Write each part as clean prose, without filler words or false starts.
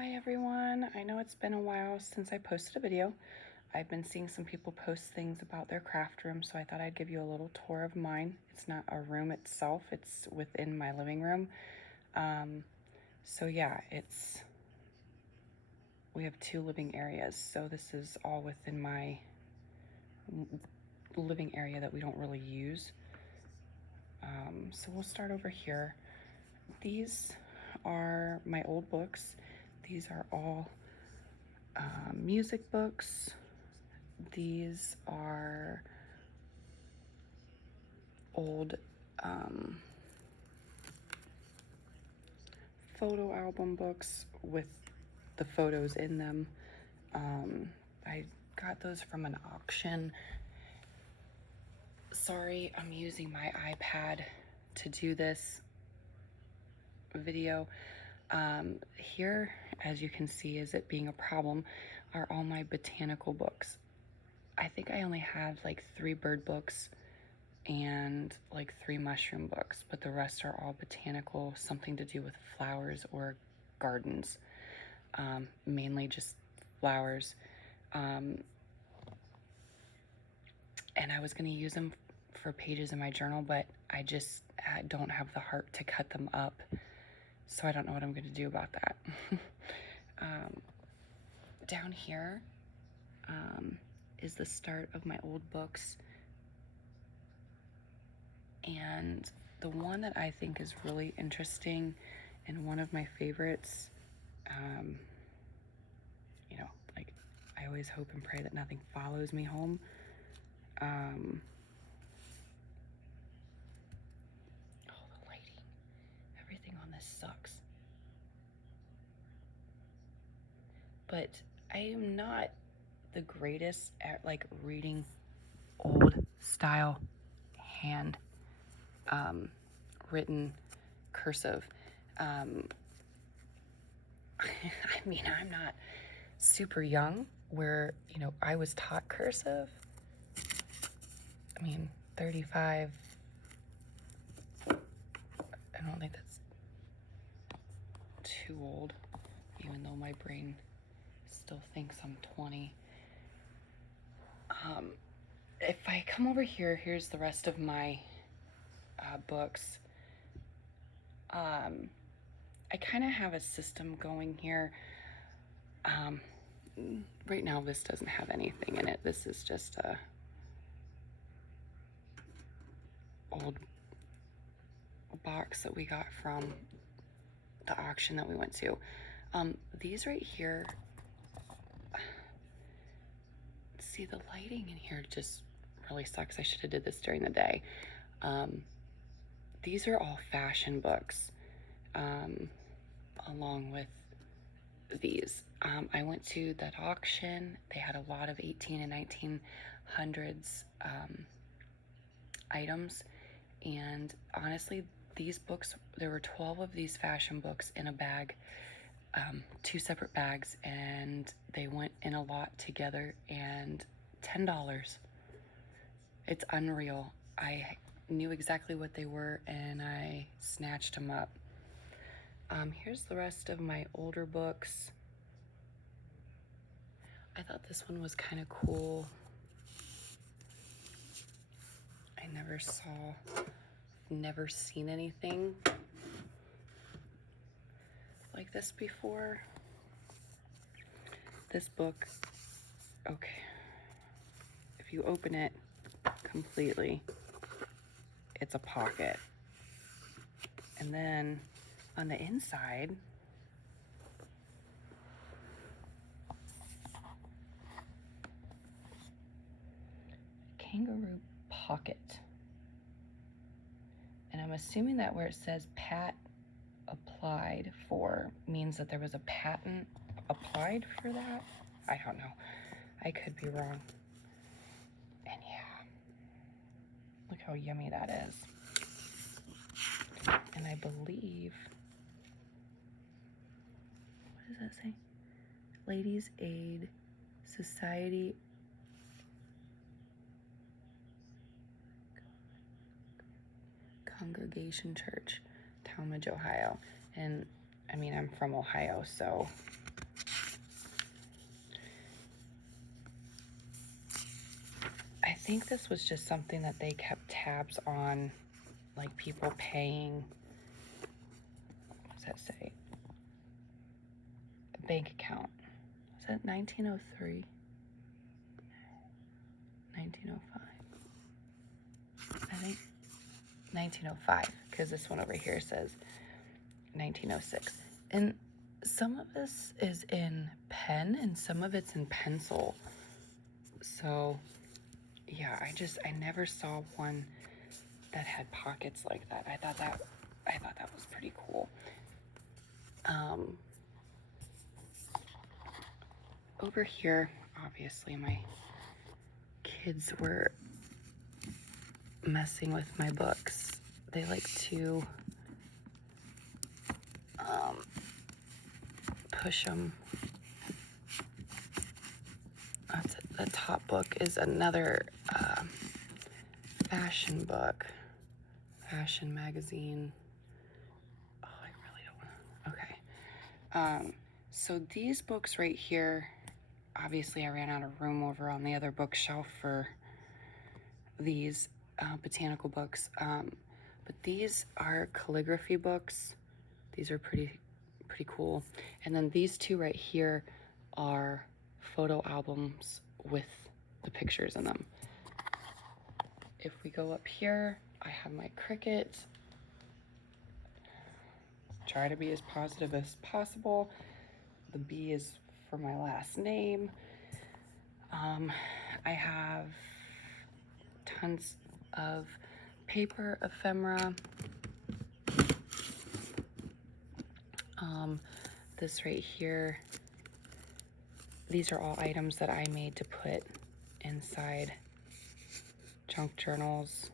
Hi everyone, I know it's been a while since I posted a video. I've been seeing some people post things about their craft room, so I thought I'd give you a little tour of mine. It's not a room itself, it's within my living room. So yeah, we have two living areas, so this is all within my living area that we don't really use. So we'll start over here. These are my old books. These are all music books. These are old photo album books with the photos in them. I got those from an auction. Sorry, I'm using my iPad to do this video. Here, as you can see, is it being a problem, are all my botanical books. I think I only have like 3 bird books and like 3 mushroom books, but the rest are all botanical, something to do with flowers or gardens, mainly just flowers. And I was going to use them for pages in my journal, but I just don't have the heart to cut them up, so I don't know what I'm going to do about that. Down here is the start of my old books, and the one that I think is really interesting and one of my favorites, you know, like I always hope and pray that nothing follows me home. Oh, the lighting. Everything on this sucks. But I am not the greatest at like reading old style hand written cursive. I mean, I'm not super young where, you know, I was taught cursive. I mean, 35, I don't think that's too old, even though my brain still thinks I'm 20. If I come over here, here's the rest of my books. I kind of have a system going here. Right now this doesn't have anything in it. This is just a old box that we got from the auction that we went to. These right here, see, the lighting in here just really sucks. I should have did this during the day. These are all fashion books, along with these. I went to that auction. They had a lot of 18 and 1900s items, and honestly, these books, there were 12 of these fashion books in a bag, 2 separate bags, and they went in a lot together, and $10. It's unreal. I knew exactly what they were and I snatched them up. Here's the rest of my older books. I thought this one was kind of cool. I never seen anything like this before. This book, okay, if you open it completely, it's a pocket. And then on the inside, kangaroo pocket. And I'm assuming that where it says pat applied for means that there was a patent applied for that. I don't know. I could be wrong. And yeah, look how yummy that is. And I believe, what does that say? Ladies Aid Society Congregation Church, Talmadge, Ohio. And I mean, I'm from Ohio, so think this was just something that they kept tabs on, like people paying, what does that say? A bank account. Is that 1903? 1905. I think 1905, because this one over here says 1906. And some of this is in pen and some of it's in pencil. So yeah, I never saw one that had pockets like that. I thought that was pretty cool. Over here, obviously my kids were messing with my books. They like to push them. That's it. The top book is another fashion book, fashion magazine. Oh, I really don't want to. Okay. So these books right here, obviously I ran out of room over on the other bookshelf for these botanical books. But these are calligraphy books. These are pretty cool. And then these two right here are photo albums with the pictures in them. If we go up here, I have my Cricut. Try to be as positive as possible. The B is for my last name. I have tons of paper ephemera. This right here, these are all items that I made to put inside junk journals.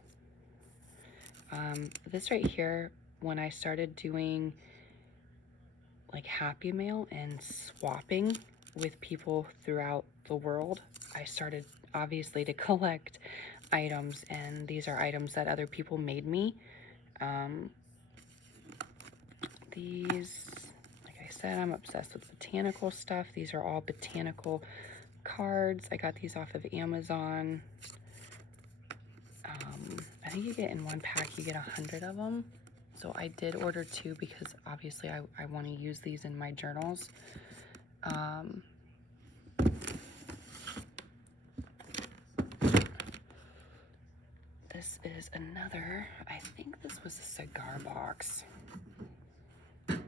This right here, when I started doing like Happy Mail and swapping with people throughout the world, I started obviously to collect items, and these are items that other people made me. These, like I said, I'm obsessed with botanical stuff. These are all botanical cards. I got these off of Amazon. I think you get in one pack, you get 100 of them. So I did order 2 because obviously I want to use these in my journals. This is another, I think this was a cigar box. I don't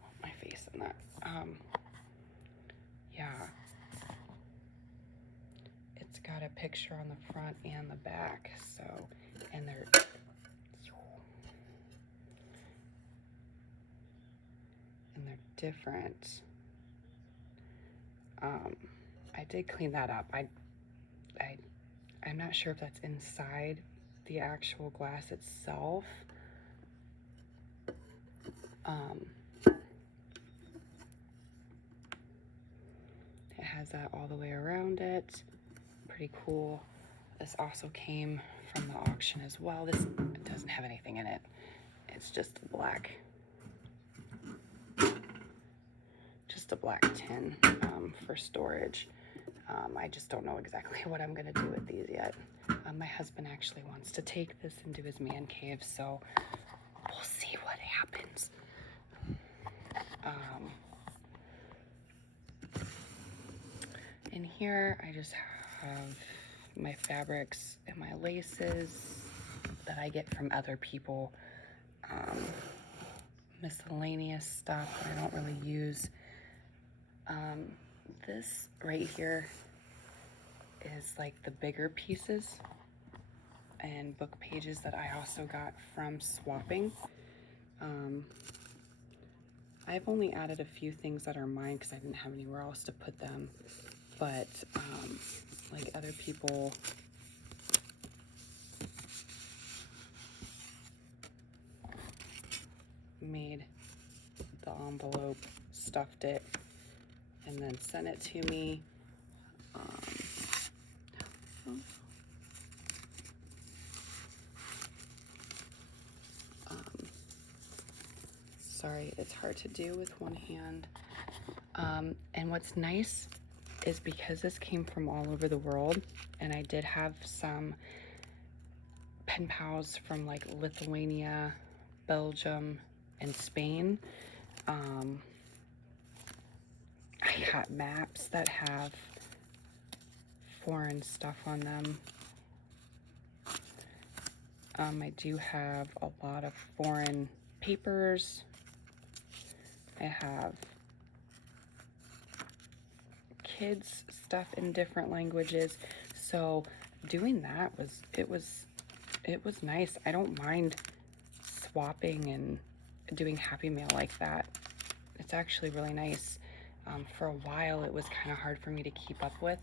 want my face in that. Yeah. It's got a picture on the front and the back, so, and they're different. I did clean that up. I'm not sure if that's inside the actual glass itself. It has that all the way around it. Pretty cool. This also came from the auction as well. This doesn't have anything in it. It's just a black tin for storage. I just don't know exactly what I'm gonna do with these yet. My husband actually wants to take this into his man cave, so we'll see what happens. In here, I just have my fabrics and my laces that I get from other people. Miscellaneous stuff that I don't really use. This right here is like the bigger pieces and book pages that I also got from swapping. I've only added a few things that are mine because I didn't have anywhere else to put them, but like other people made the envelope, stuffed it, and then sent it to me. Sorry, it's hard to do with one hand. And what's nice is because this came from all over the world, and I did have some pen pals from like Lithuania, Belgium, and Spain. I got maps that have foreign stuff on them. I do have a lot of foreign papers. I have kids stuff in different languages. So doing that was nice. I don't mind swapping and doing Happy Mail like that. It's actually really nice. For a while it was kind of hard for me to keep up with,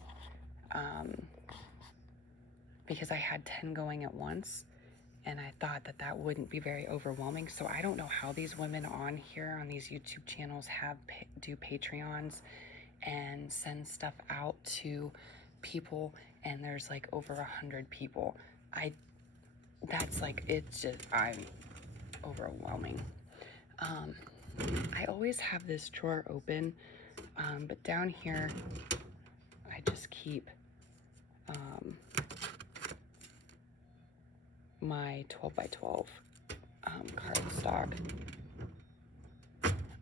because I had 10 going at once, and I thought that that wouldn't be very overwhelming. So I don't know how these women on here on these YouTube channels do Patreons and send stuff out to people, and there's like over 100 people. That's like, it's just, I'm overwhelming. I always have this drawer open, but down here I just keep my 12 by 12 cardstock,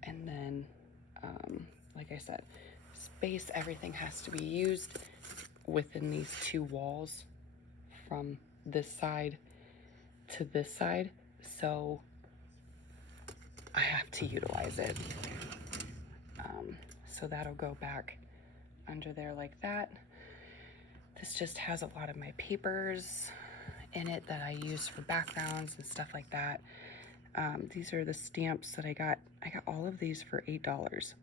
and then like I said, space, everything has to be used within these two walls from this side to this side, so I have to utilize it. So that'll go back under there like that. This just has a lot of my papers in it that I use for backgrounds and stuff like that. These are the stamps that I got. I got all of these for $8.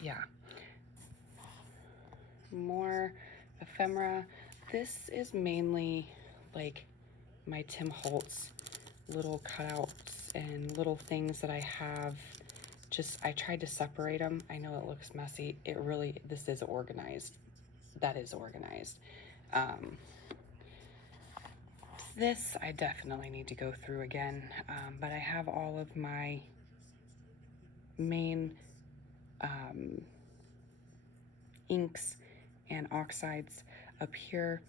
Yeah. More ephemera. This is mainly like my Tim Holtz little cutouts and little things that I have. I tried to separate them. I know it looks messy. This is organized. That is organized. This I definitely need to go through again, but I have all of my main inks and oxides up here.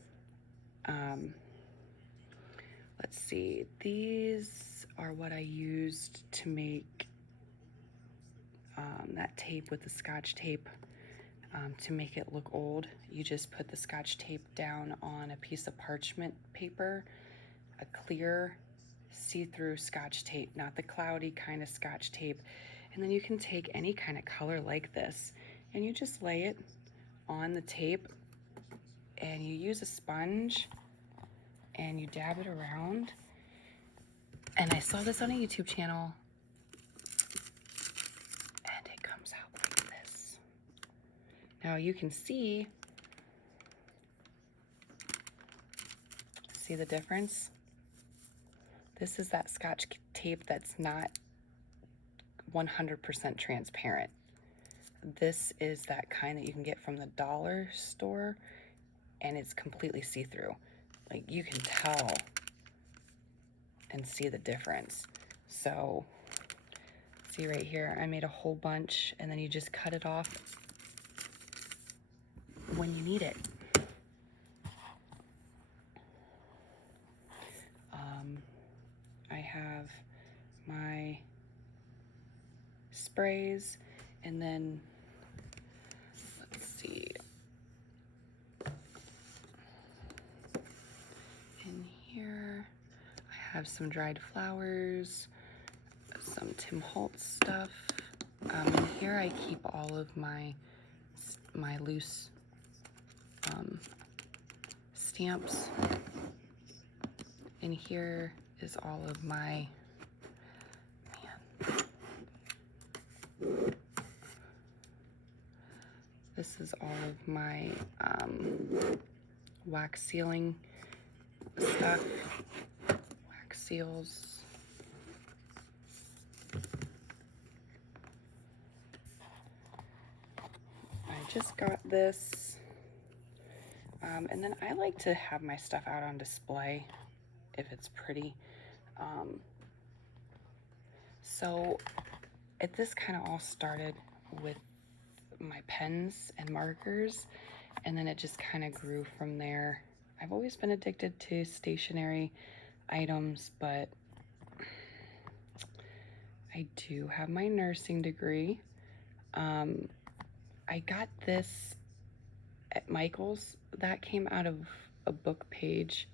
Let's see, these are what I used to make that tape with the Scotch tape. To make it look old, you just put the Scotch tape down on a piece of parchment paper, a clear see-through Scotch tape, not the cloudy kind of Scotch tape, and then you can take any kind of color like this and you just lay it on the tape, and you use a sponge and you dab it around. And I saw this on a YouTube channel, and it comes out like this. Now you can see the difference? This is that Scotch tape that's not 100% transparent. This is that kind that you can get from the dollar store, and it's completely see-through. Like, you can tell and see the difference. So see right here, I made a whole bunch, and then you just cut it off when you need it. I have my sprays, and then let's see, in here I have some dried flowers, some Tim Holtz stuff. In here I keep all of my loose stamps. In here is all of my, this is all of my wax sealing stuff, wax seals. I just got this, and then I like to have my stuff out on display if it's pretty. So this kind of all started with my pens and markers, and then it just kind of grew from there. I've always been addicted to stationery items, but I do have my nursing degree. I got this at Michael's. That came out of a book page,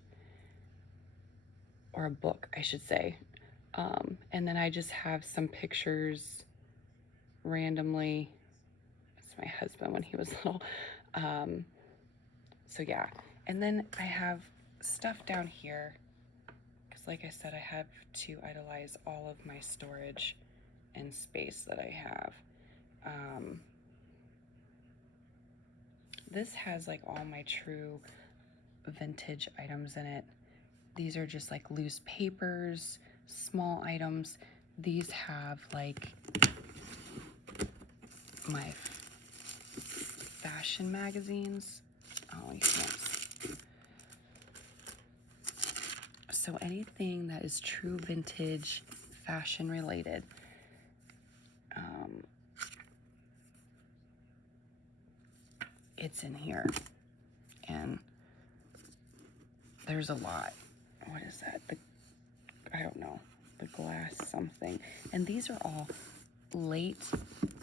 or a book, I should say. And then I just have some pictures randomly. That's my husband when he was little. So yeah. And then I have stuff down here, because like I said, I have to idolize all of my storage and space that I have. This has like all my true vintage items in it. These are just like loose papers, small items. These have like my fashion magazines. Oh, you can't. So anything that is true vintage, fashion related. It's in here. And there's a lot. What is that? I don't know. The glass something. And these are all late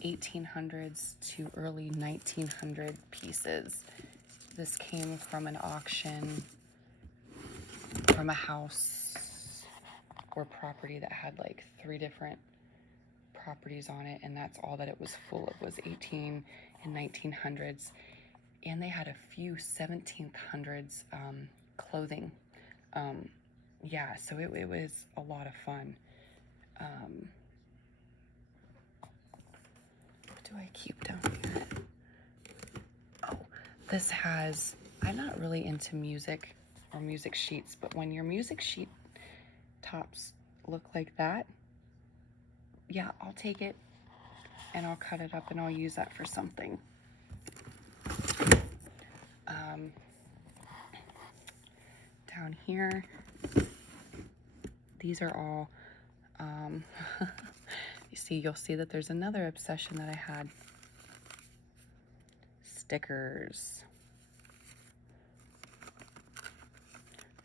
1800s to early 1900 pieces. This came from an auction from a house or property that had like 3 different properties on it, and that's all that it was full of, was 18 and 1900s. And they had a few 1700s clothing. Yeah, so it was a lot of fun. What do I keep down here? Oh, this has, I'm not really into music or music sheets, but when your music sheet tops look like that, yeah, I'll take it and I'll cut it up and I'll use that for something. Down here, these are all, you'll see that there's another obsession that I had. Stickers.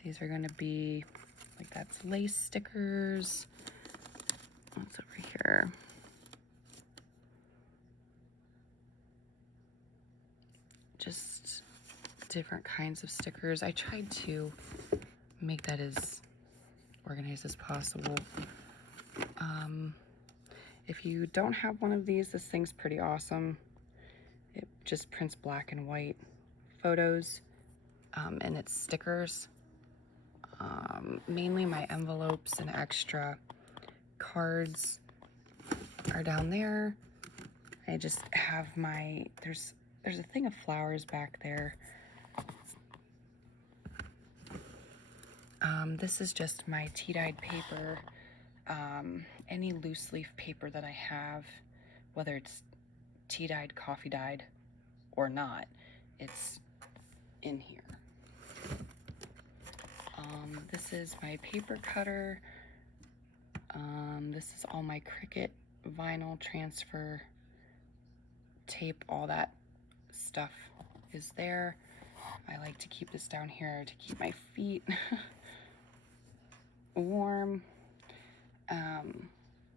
These are gonna be, like, that's lace stickers. What's over here? Just different kinds of stickers. I tried to make that as organized as possible. If you don't have one of these, this thing's pretty awesome. It just prints black and white photos, and it's stickers. Mainly my envelopes and extra cards are down there. I just have my, there's a thing of flowers back there. This is just my tea-dyed paper. Any loose leaf paper that I have, whether it's tea-dyed, coffee-dyed, or not, it's in here. This is my paper cutter. This is all my Cricut vinyl transfer tape. All that stuff is there. I like to keep this down here to keep my feet warm.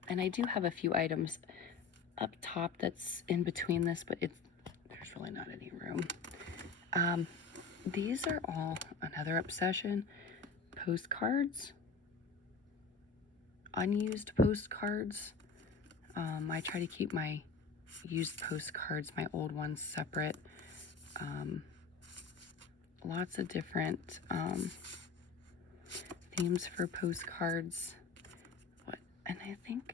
And I do have a few items up top that's in between this, but there's really not any room. These are all another obsession. Postcards. Unused postcards. I try to keep my used postcards, my old ones, separate. Lots of different themes for postcards. And I think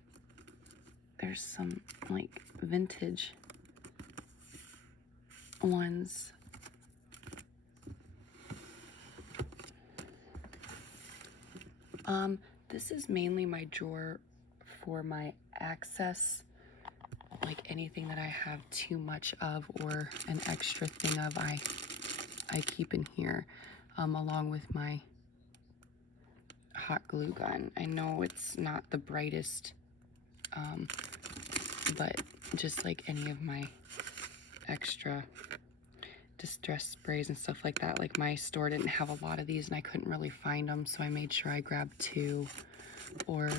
there's some like vintage ones. This is mainly my drawer for my access, like anything that I have too much of or an extra thing of, I keep in here, along with my hot glue gun. I know it's not the brightest but just like any of my extra distress sprays and stuff like that, like my store didn't have a lot of these and I couldn't really find them, so I made sure I grabbed 2. Or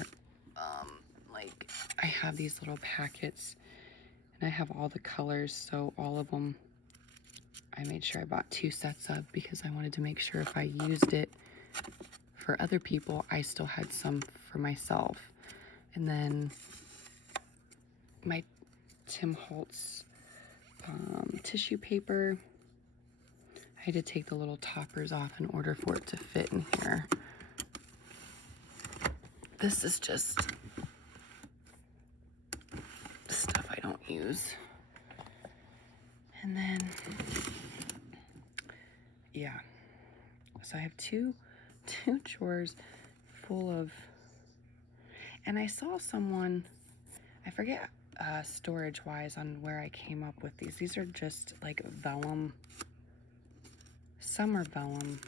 like I have these little packets and I have all the colors, so all of them I made sure I bought 2 sets of, because I wanted to make sure if I used it for other people, I still had some for myself. And then my Tim Holtz tissue paper, I had to take the little toppers off in order for it to fit in here. This is just stuff I don't use. And then, yeah, so I have two drawers full of, and I saw someone, I forget storage wise on where I came up with these. These are just like vellum, some are vellum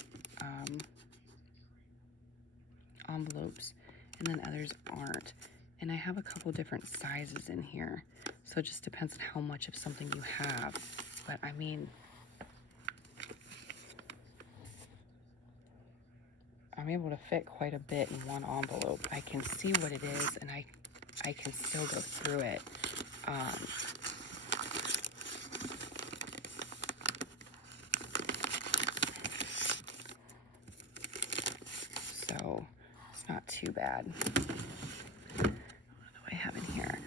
envelopes, and then others aren't. And I have a couple different sizes in here, so it just depends on how much of something you have. But I mean, I'm able to fit quite a bit in one envelope. I can see what it is, and I can still go through it. So it's not too bad. What do I have in here?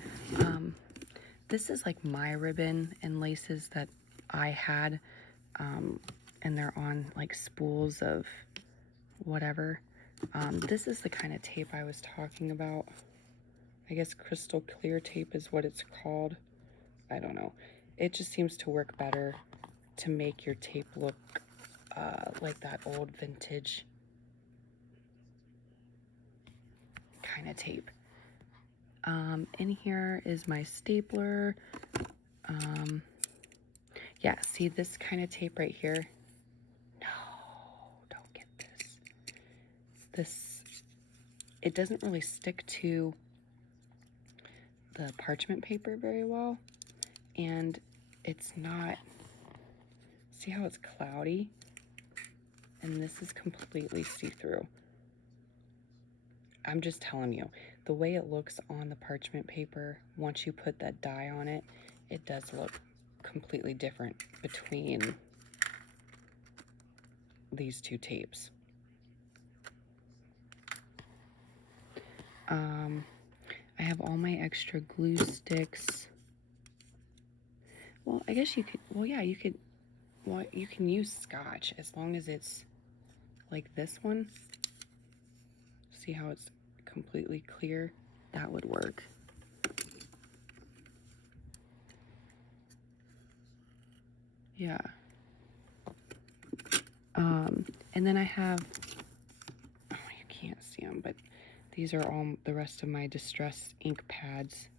This is like my ribbon and laces that I had, and they're on like spools of whatever. This is the kind of tape I was talking about. I guess crystal clear tape is what it's called. I don't know. It just seems to work better to make your tape look like that old vintage kind of tape. In here is my stapler. Yeah, see this kind of tape right here? No, don't get this. It doesn't really stick to the parchment paper very well, and it's not, see how it's cloudy? And this is completely see-through. I'm just telling you, the way it looks on the parchment paper, once you put that dye on it, it does look completely different between these two tapes. I have all my extra glue sticks. Well, I guess you could, well, yeah, you could, well, you can use Scotch as long as it's like this one. See how it's completely clear? That would work. Yeah. And then I have, oh, you can't see them, but these are all the rest of my distress ink pads,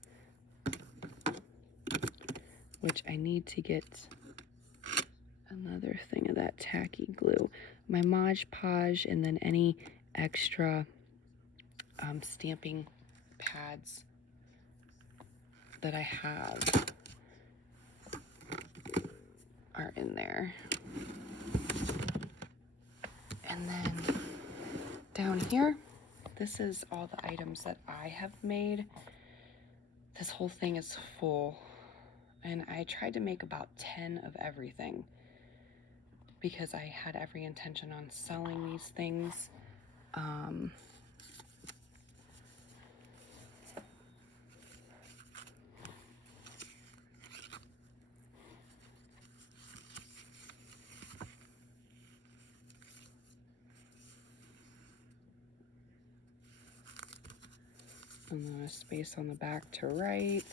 which I need to get another thing of that tacky glue. My Mod Podge, and then any extra stamping pads that I have are in there. And then down here, this is all the items that I have made. This whole thing is full, and I tried to make about 10 of everything because I had every intention on selling these things. And then a space on the back to write.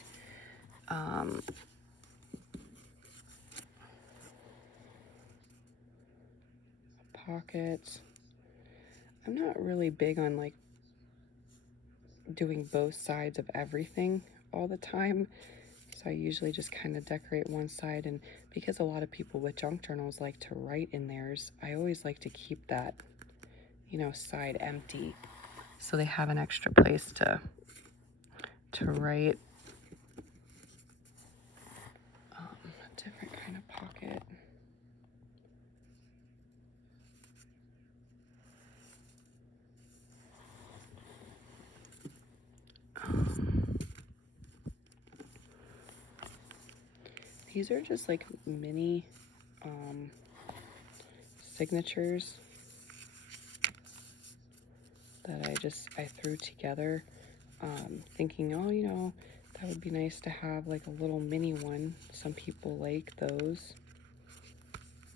Pockets. I'm not really big on like doing both sides of everything all the time, so I usually just kind of decorate one side. And because a lot of people with junk journals like to write in theirs, I always like to keep that, you know, side empty so they have an extra place to write. these are just like mini signatures that I threw together, thinking, oh, you know, that would be nice to have like a little mini one. Some people like those.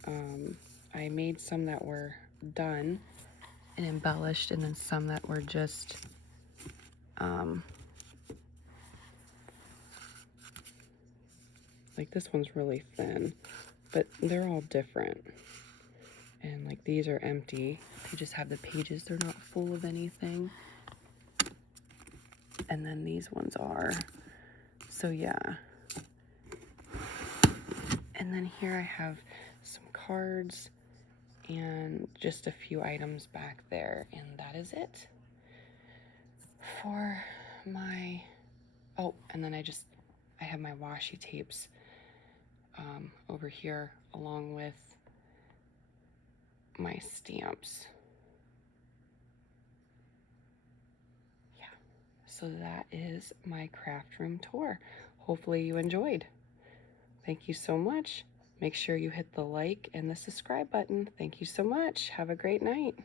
I made some that were done and embellished, and then some that were just like this one's really thin, but they're all different. And like these are empty. You just have the pages, they're not full of anything. And then these ones are. So yeah. And then here I have some cards and just a few items back there. And that is it for my, oh, and then I have my washi tapes over here along with my stamps. Yeah, so that is my craft room tour. Hopefully you enjoyed. Thank you so much. Make sure you hit the like and the subscribe button. Thank you so much. Have a great night.